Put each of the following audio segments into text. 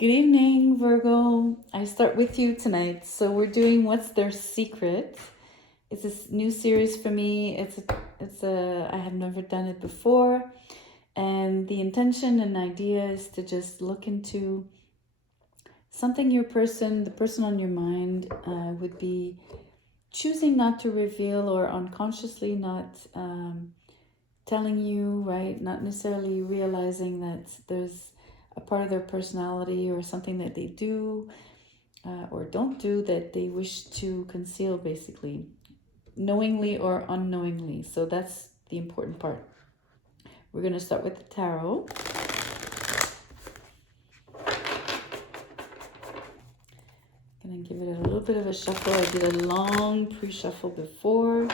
Good evening, Virgo. I start with you tonight. So we're doing What's Their Secret? It's a new series for me. I have never done it before. And the intention and idea is to just look into something the person on your mind would be choosing not to reveal or unconsciously not telling you, right? Not necessarily realizing that there's a part of their personality or something that they do or don't do that they wish to conceal, basically, knowingly or unknowingly. So that's the important part. We're going to start with the tarot. Going to give it a little bit of a shuffle. I did a long pre-shuffle before.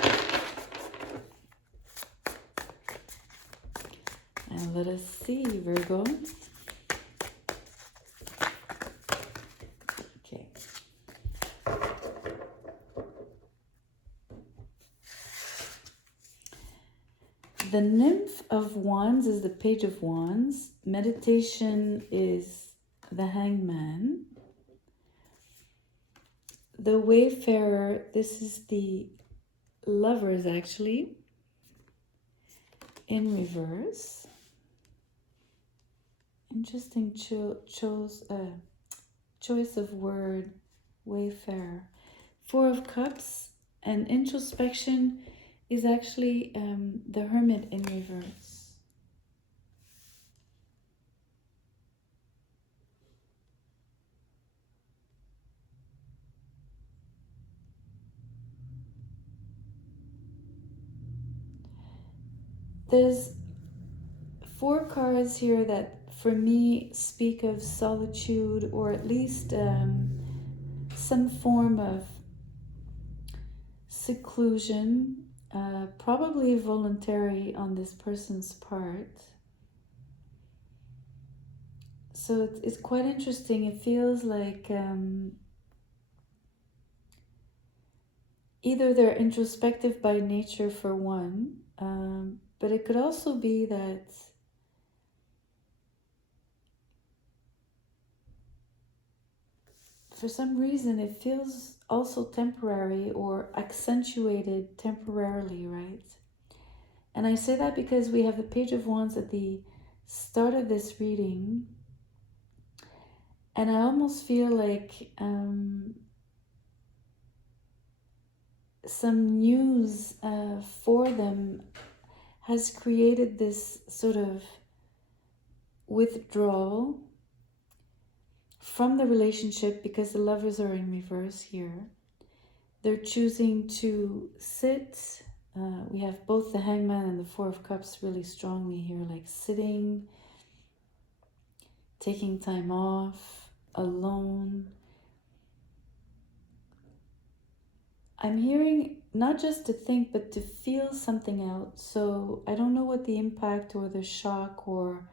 And let us see, Virgo. Okay. The Nymph of Wands is the Page of Wands. Meditation is the Hangman. The Wayfarer, this is the Lovers, actually, in reverse. Interesting choice of word, Wayfarer. Four of Cups, and introspection is actually the Hermit in reverse. There's four cards here that for me speak of solitude, or at least some form of seclusion, probably voluntary on this person's part. So it's quite interesting. It feels like either they're introspective by nature for one, but it could also be that for some reason it feels also temporary or accentuated temporarily, right? And I say that because we have the Page of Wands at the start of this reading, and I almost feel like some news for them has created this sort of withdrawal from the relationship, because the Lovers are in reverse here. They're choosing to sit. We have both the Hangman and the Four of Cups really strongly here, like sitting, taking time off, alone. I'm hearing not just to think, but to feel something out. So I don't know what the impact or the shock or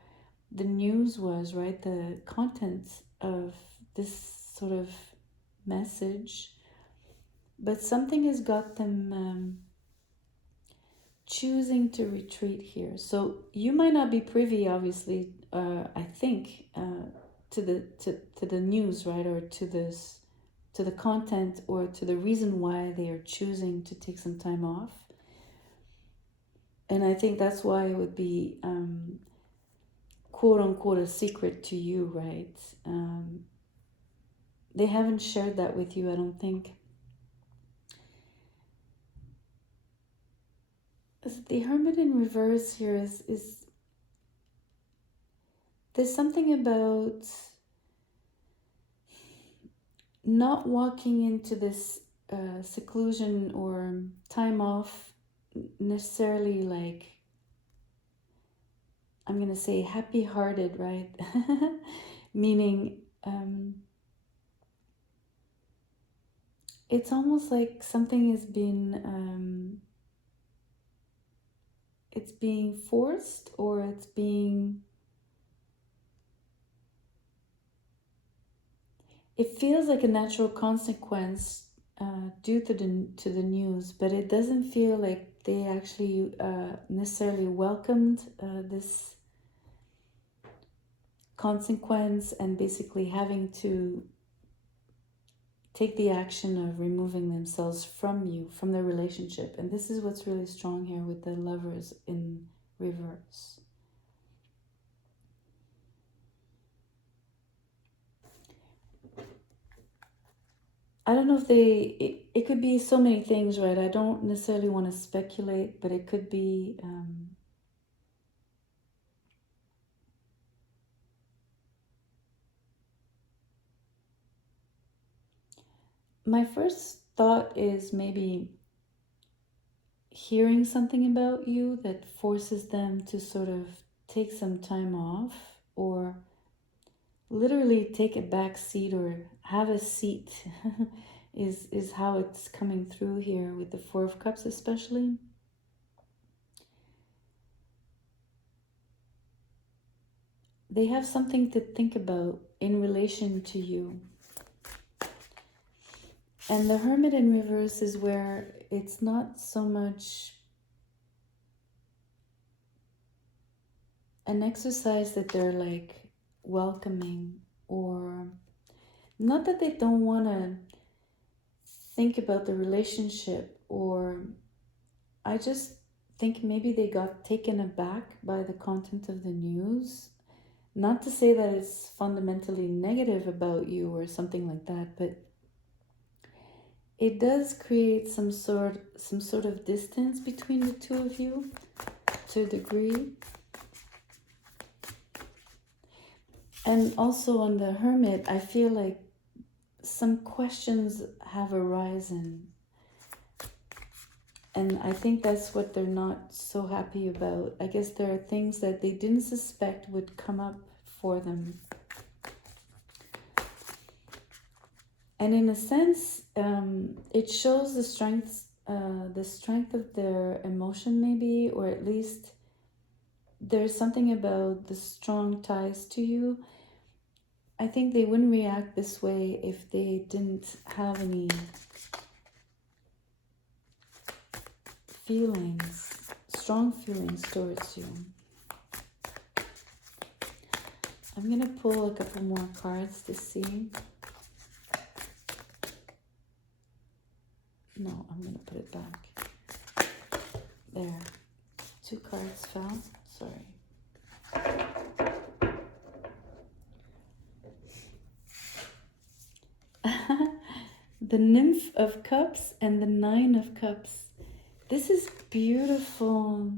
the news was, right? The content of this sort of message. But something has got them choosing to retreat here. So you might not be privy, obviously, I think, to the news, right? Or to the content, or to the reason why they are choosing to take some time off. And I think that's why it would be quote unquote a secret to you, right? They haven't shared that with you, I don't think. The Hermit in reverse here is there's something about not walking into this seclusion or time off necessarily like, I'm going to say happy-hearted, right? Meaning it's almost like something has been it's being forced, or it's being, it feels like a natural consequence due to the news, but it doesn't feel like they actually necessarily welcomed this consequence and basically having to take the action of removing themselves from you, from the relationship. And this is what's really strong here with the Lovers in reverse. I don't know if it could be so many things, right? I don't necessarily want to speculate, but it could be my first thought is maybe hearing something about you that forces them to sort of take some time off, or literally take a back seat or have a seat is how it's coming through here with the Four of Cups especially. They have something to think about in relation to you. And the Hermit in reverse is where it's not so much an exercise that they're like welcoming, or not that they don't want to think about the relationship, or I just think maybe they got taken aback by the content of the news. Not to say that it's fundamentally negative about you or something like that, but it does create some sort of distance between the two of you to a degree. And also on the Hermit, I feel like some questions have arisen. And I think that's what they're not so happy about. I guess there are things that they didn't suspect would come up for them. And in a sense, it shows the strength of their emotion maybe, or at least there's something about the strong ties to you. I think they wouldn't react this way if they didn't have any feelings, strong feelings towards you. I'm going to pull a couple more cards to see. No, I'm going to put it back. There. 2 cards fell. Sorry. The Nymph of Cups and the 9 of Cups. This is beautiful.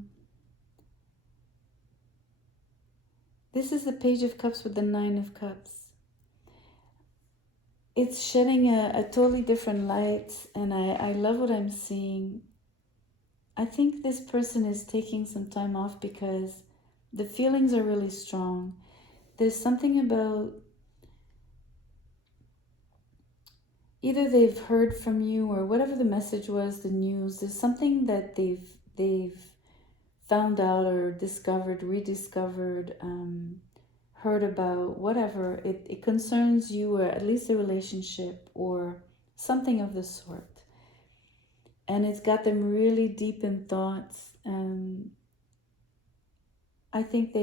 This is the Page of Cups with the 9 of Cups. It's shedding a totally different light, and I love what I'm seeing. I think this person is taking some time off because the feelings are really strong. There's something about either they've heard from you or whatever the message was, the news, there's something that they've found out or discovered, rediscovered, heard about, whatever. It concerns you, or at least a relationship or something of the sort. And it's got them really deep in thoughts. I think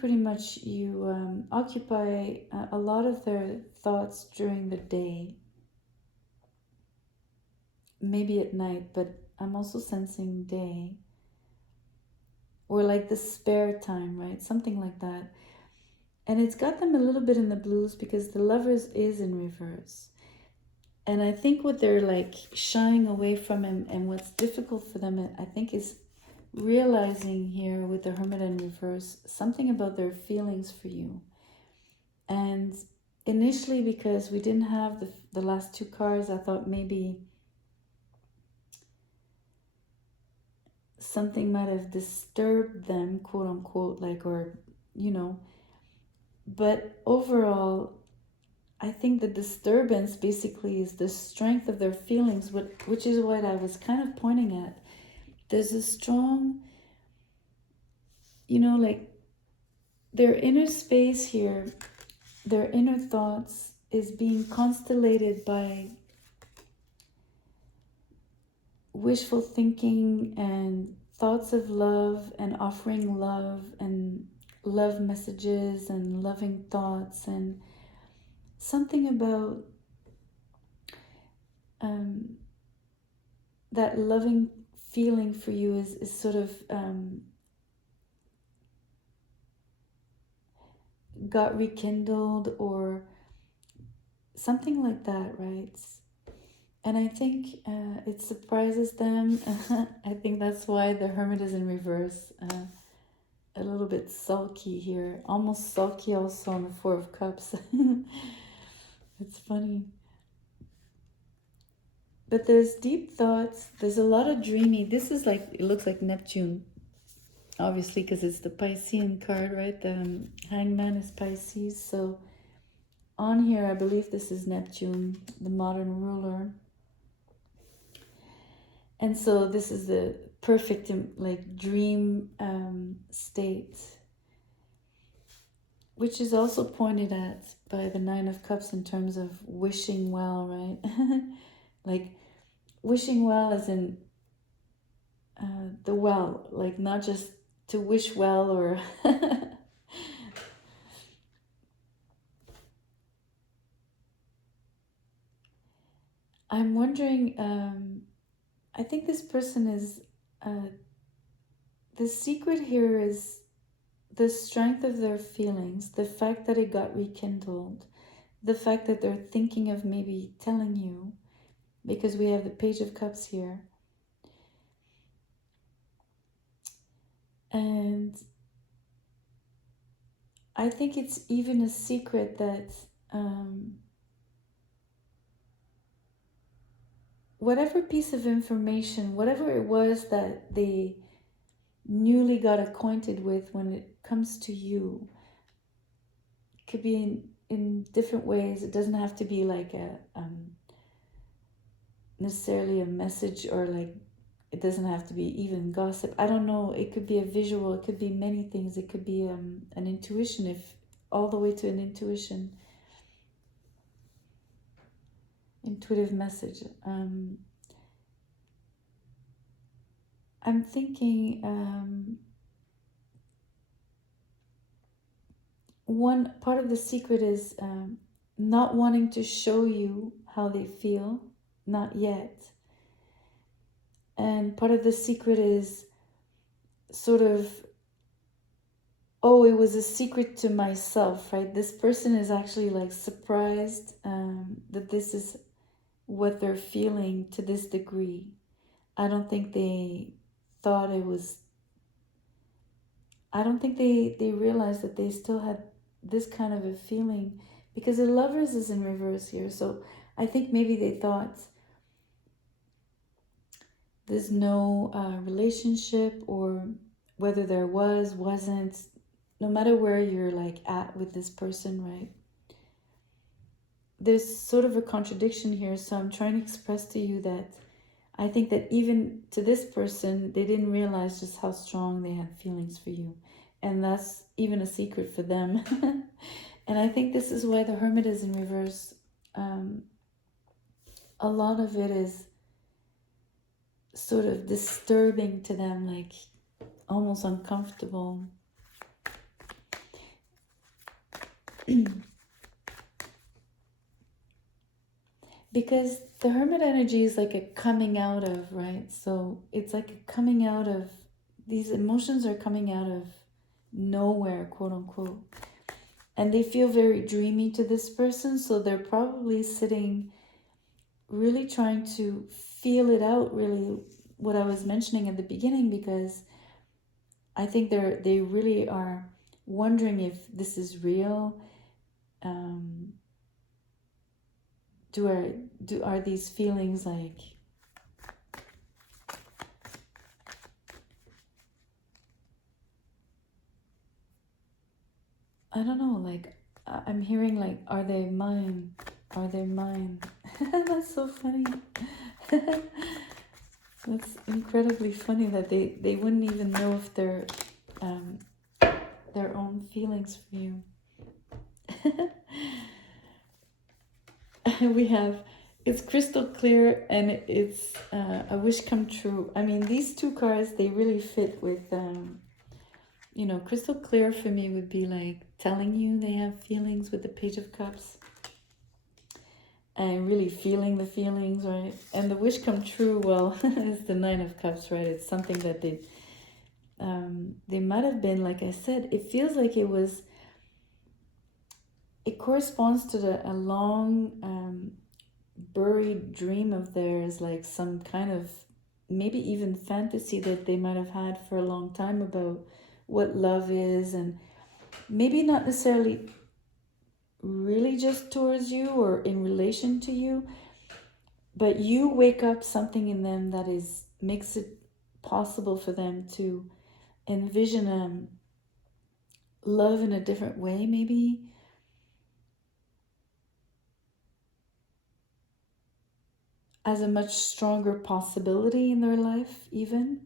pretty much you occupy a lot of their thoughts during the day. Maybe at night, but I'm also sensing day. Or like the spare time, right? Something like that. And it's got them a little bit in the blues because the Lovers is in reverse. And I think what they're like shying away from and what's difficult for them, I think, is realizing here with the Hermit in reverse, something about their feelings for you. And initially, because we didn't have the last 2 cards, I thought maybe something might have disturbed them, quote unquote, like, or, you know. But overall, I think the disturbance basically is the strength of their feelings, which is what I was kind of pointing at. There's a strong, like their inner space here, their inner thoughts is being constellated by wishful thinking and thoughts of love and offering love and love messages and loving thoughts, and something about that loving feeling for you is sort of got rekindled or something like that, right? And I think it surprises them. I think that's why the Hermit is in reverse. A little bit sulky here. Almost sulky also on the Four of Cups. It's funny. But there's deep thoughts. There's a lot of dreamy. This is like, it looks like Neptune. Obviously, because it's the Piscean card, right? The Hangman is Pisces. So on here, I believe this is Neptune, the modern ruler. And so this is the perfect like dream state, which is also pointed at by the Nine of Cups in terms of wishing well, right? Like wishing well as in the well, like not just to wish well or I'm wondering, I think this person is, the secret here is the strength of their feelings, the fact that it got rekindled, the fact that they're thinking of maybe telling you, because we have the Page of Cups here. And I think it's even a secret that whatever piece of information, whatever it was that they newly got acquainted with when it comes to you, could be in different ways. It doesn't have to be like a necessarily a message, or like it doesn't have to be even gossip. I don't know. It could be a visual. It could be many things. It could be an intuition, if all the way to an intuitive message. I'm thinking one part of the secret is not wanting to show you how they feel, not yet. And part of the secret is sort of, oh, it was a secret to myself, right? This person is actually like surprised that this is what they're feeling to this degree. I don't think they thought it was, I don't think they realized that they still had this kind of a feeling, because the Lovers is in reverse here. So I think maybe they thought there's no relationship, or whether there wasn't, no matter where you're like at with this person, right? There's sort of a contradiction here. So I'm trying to express to you that I think that even to this person, they didn't realize just how strong they had feelings for you. And that's even a secret for them. And I think this is why the Hermit is in reverse. A lot of it is sort of disturbing to them, like almost uncomfortable. Because the Hermit energy is like a coming out of, right? So it's like a coming out of, these emotions are coming out of nowhere, quote unquote. And they feel very dreamy to this person. So they're probably sitting, really trying to feel it out, really, what I was mentioning at the beginning, because I think they really are wondering if this is real. Are these feelings like, I don't know, like I'm hearing like, are they mine? Are they mine? That's so funny. That's incredibly funny that they wouldn't even know if they're their own feelings for you. We have, it's crystal clear, and it's a wish come true. I mean, these two cards, they really fit with, you know, crystal clear for me would be like telling you they have feelings with the Page of Cups and really feeling the feelings, right? And the wish come true, well, is the Nine of Cups, right? It's something that they might have been, like I said, it feels like it corresponds to a long buried dream of theirs, like some kind of maybe even fantasy that they might have had for a long time about what love is, and maybe not necessarily really just towards you or in relation to you, but you wake up something in them that makes it possible for them to envision love in a different way, maybe as a much stronger possibility in their life, even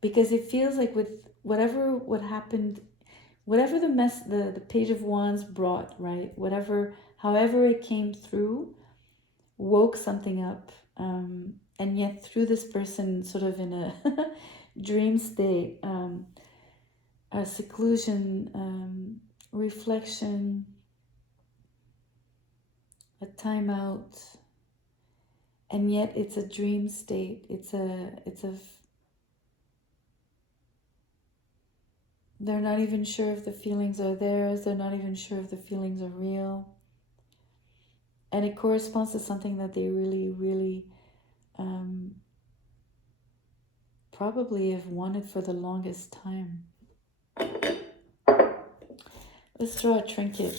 because it feels like with what happened, whatever the mess the Page of Wands brought, right, however it came through, woke something up, and yet through this person sort of in a dream state, a seclusion, reflection, a timeout, and yet it's a dream state. They're not even sure if the feelings are theirs. They're not even sure if the feelings are real. And it corresponds to something that they really, really probably have wanted for the longest time. Let's draw a trinket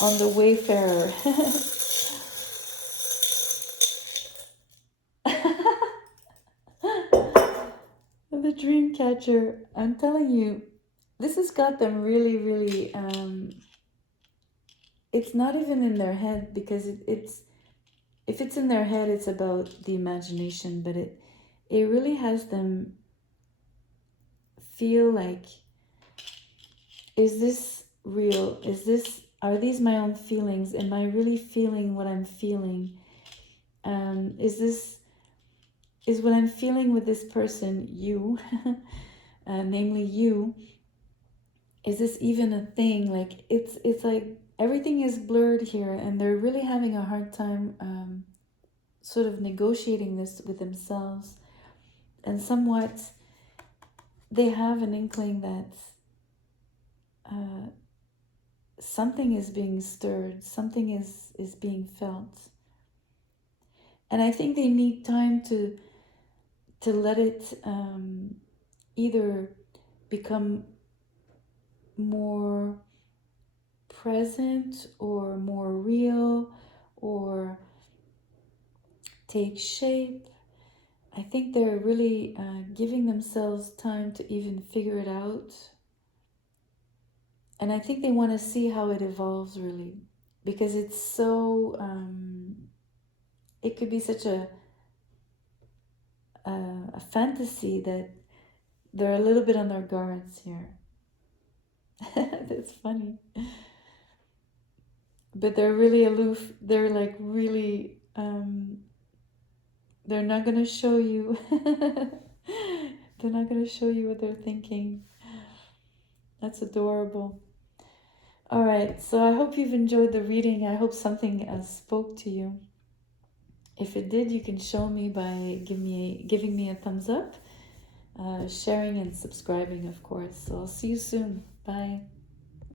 on the Wayfarer. The dream catcher. I'm telling you, this has got them really, really, it's not even in their head, because it's if it's in their head, it's about the imagination, but it really has them feel like, is this real? Are these my own feelings? Am I really feeling what I'm feeling? Is what I'm feeling with this person, you, namely you, is this even a thing? Like, it's like everything is blurred here, and they're really having a hard time sort of negotiating this with themselves. And somewhat, they have an inkling that something is being stirred, something is being felt. And I think they need time to let it either become more present or more real or take shape. I think they're really giving themselves time to even figure it out. And I think they want to see how it evolves, really, because it's so, it could be such a fantasy that they're a little bit on their guards here. That's funny. But they're really aloof. They're like really, they're not going to show you. They're not going to show you what they're thinking. That's adorable. All right, so I hope you've enjoyed the reading. I hope something spoke to you. If it did, you can show me by giving me a thumbs up, sharing and subscribing, of course. So I'll see you soon. Bye.